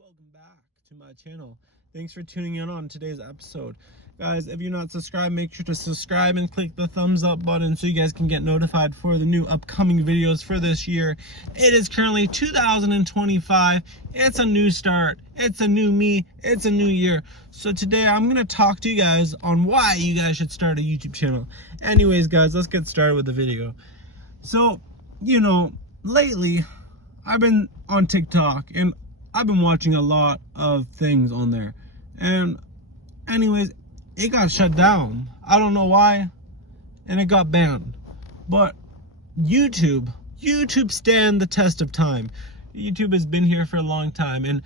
welcome back to my channel. Thanks for tuning in on today's episode. Guys, if you're not subscribed, make sure to subscribe and click the thumbs up button so you guys can get notified for the new upcoming videos for this year. It is currently 2025. It's a new start. It's a new me. It's a new year. So today I'm going to talk to you guys on why you guys should start a YouTube channel. Anyways, guys, let's get started with the video. So, lately I've been on TikTok and I've been watching a lot of things on there, and anyways, it got shut down. I don't know why, and it got banned. But YouTube stand the test of time. YouTube has been here for a long time, and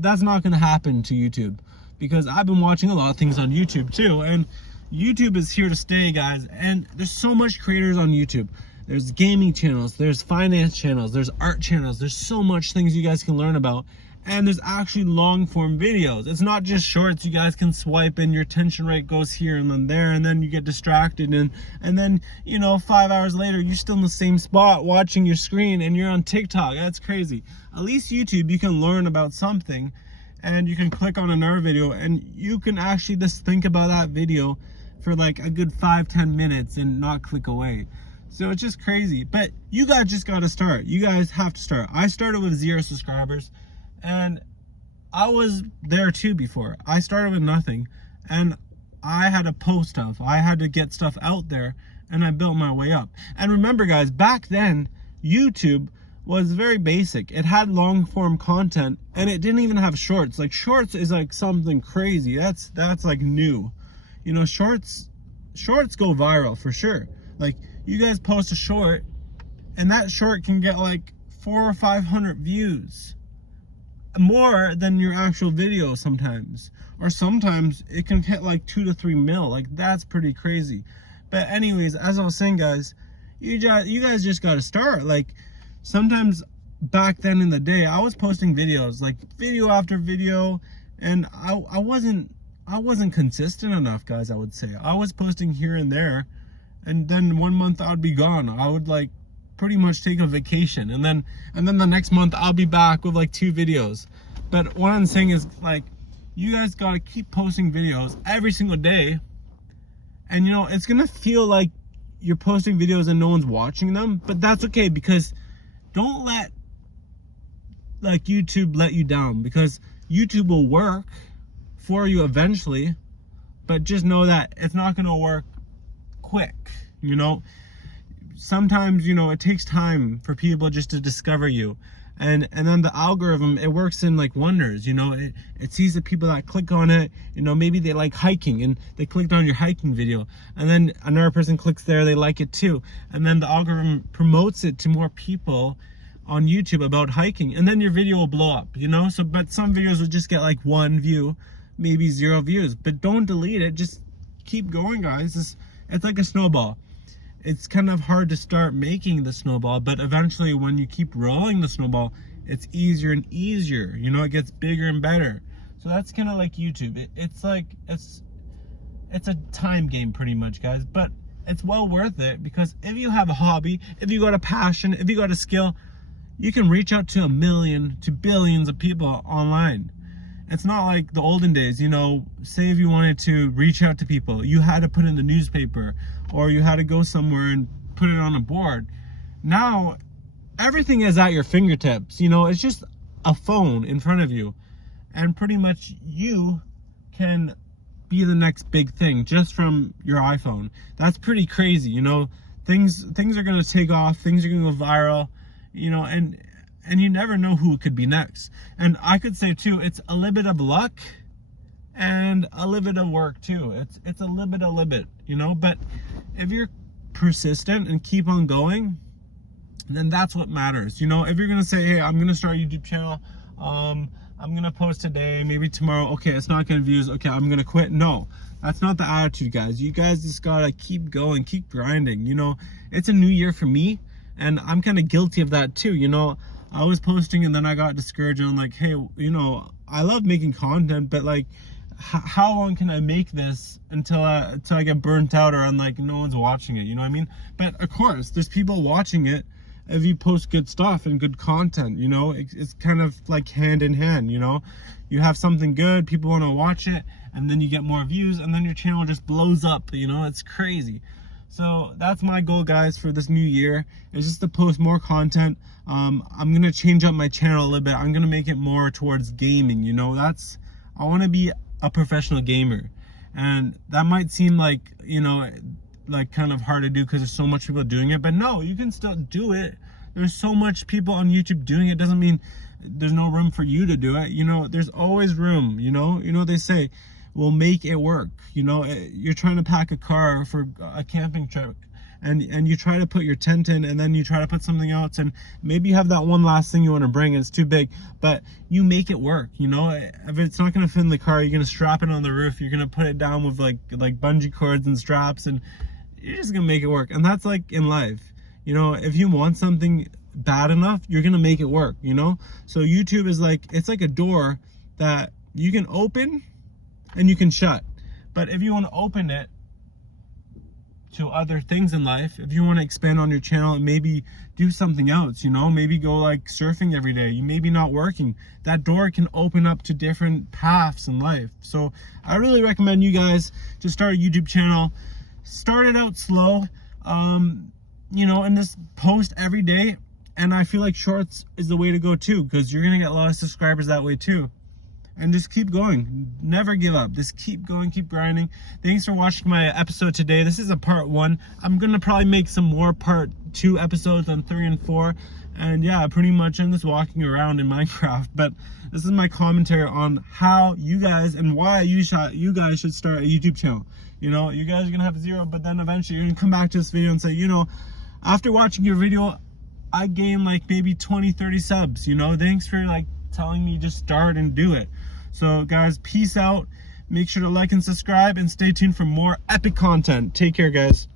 that's not going to happen to YouTube, because I've been watching a lot of things on YouTube too, and YouTube is here to stay, guys. And there's so much creators on YouTube. There's gaming channels, there's finance channels, there's art channels, there's so much things you guys can learn about. And there's actually long form videos. It's not just shorts. You guys can swipe and your attention rate goes here and then there, and then you get distracted, and then 5 hours later you're still in the same spot watching your screen and you're on TikTok. That's crazy. At least YouTube, you can learn about something and you can click on another video and you can actually just think about that video for like a good 5-10 minutes and not click away. So it's just crazy. But you guys just got to start. You guys have to start. I started with 0 subscribers, and I was there too before. I started with nothing, and I had to post stuff. I had to get stuff out there, and I built my way up. And remember, guys, back then, YouTube was very basic. It had long form content, and it didn't even have shorts. Like, shorts is like something crazy. That's like new. Shorts go viral for sure. Like, you guys post a short and that short can get like 400 or 500 views, more than your actual video sometimes, or sometimes it can hit like 2 to 3 mil. Like, that's pretty crazy. But anyways, as I was saying, guys, you guys just got to start. Like, sometimes back then in the day, I was posting videos, like video after video, and I wasn't consistent enough, guys. I would say I was posting here and there, and then 1 month I would be gone. I would like pretty much take a vacation, and then the next month I'll be back with like 2 videos. But what I'm saying is, like, you guys got to keep posting videos every single day, and it's gonna feel like you're posting videos and no one's watching them, but that's okay, because don't let like YouTube let you down, because YouTube will work for you eventually, but just know that it's not gonna work quick. Sometimes it takes time for people just to discover you, and then the algorithm, it works in like wonders. It sees the people that click on it. Maybe they like hiking and they clicked on your hiking video, and then another person clicks there, they like it too, and then the algorithm promotes it to more people on YouTube about hiking, and then your video will blow up. But some videos will just get like 1 view, maybe 0 views, but don't delete it. Just keep going, guys. It's like a snowball. It's kind of hard to start making the snowball, but eventually when you keep rolling the snowball, it's easier and easier. It gets bigger and better. So that's kind of like YouTube. It's a time game pretty much, guys, but it's well worth it, because if you have a hobby, if you got a passion, if you got a skill, you can reach out to 1 million to billions of people online. It's not like the olden days. Say if you wanted to reach out to people, you had to put it in the newspaper, or you had to go somewhere and put it on a board. Now everything is at your fingertips. It's just a phone in front of you, and pretty much you can be the next big thing just from your iPhone. That's pretty crazy. Things are going to take off, things are going to go viral, and you never know who it could be next. And I could say too, it's a little bit of luck and a little bit of work too. It's a little bit, but if you're persistent and keep on going, then that's what matters. If you're gonna say, hey, I'm gonna start a YouTube channel, I'm gonna post today, maybe tomorrow, okay, it's not getting views, okay, I'm gonna quit. No, that's not the attitude, guys. You guys just gotta keep going, keep grinding. It's a new year for me, and I'm kind of guilty of that too. I was posting and then I got discouraged, and I'm like, hey, I love making content, but like, how long can I make this until I get burnt out, or I'm like, no one's watching it? You know what I mean? But of course, there's people watching it, if you post good stuff and good content, you know. It's kind of like hand in hand, you know. You have something good, people want to watch it, and then you get more views, and then your channel just blows up, you know. It's crazy. So that's my goal, guys, for this new year, is just to post more content. I'm gonna change up my channel a little bit. I'm gonna make it more towards gaming, you know. I want to be a professional gamer, and that might seem like, you know, like kind of hard to do because there's so much people doing it, but no, you can still do it. There's so much people on YouTube doing it. Doesn't mean there's no room for you to do it, you know. There's always room, you know. They say, we'll make it work, you know. You're trying to pack a car for a camping trip, and you try to put your tent in, and then you try to put something else, and maybe you have that one last thing you want to bring, and it's too big, but you make it work, you know. If it's not going to fit in the car, you're going to strap it on the roof, you're going to put it down with like bungee cords and straps, and you're just going to make it work. And that's like in life, you know. If you want something bad enough, you're going to make it work, you know. So YouTube is like, it's like a door that you can open and you can shut. But if you want to open it to other things in life, if you want to expand on your channel and maybe do something else, you know, maybe go like surfing every day, you maybe not working, that door can open up to different paths in life. So I really recommend you guys to start a YouTube channel. Start it out slow, you know, and just post every day. And I feel like shorts is the way to go too, because you're gonna get a lot of subscribers that way too. And just keep going, never give up, just keep going, keep grinding. Thanks for watching my episode today. This is a part 1. I'm gonna probably make some more part 2 episodes on 3 and 4. And yeah, pretty much I'm just walking around in Minecraft, but this is my commentary on how you guys and why you guys should start a YouTube channel. You know, you guys are gonna have 0, but then eventually you're gonna come back to this video and say, you know, after watching your video, I gained like maybe 20-30 subs, you know. Thanks for like telling me just start and do it. So guys, peace out. Make sure to like and subscribe, and stay tuned for more epic content. Take care, guys.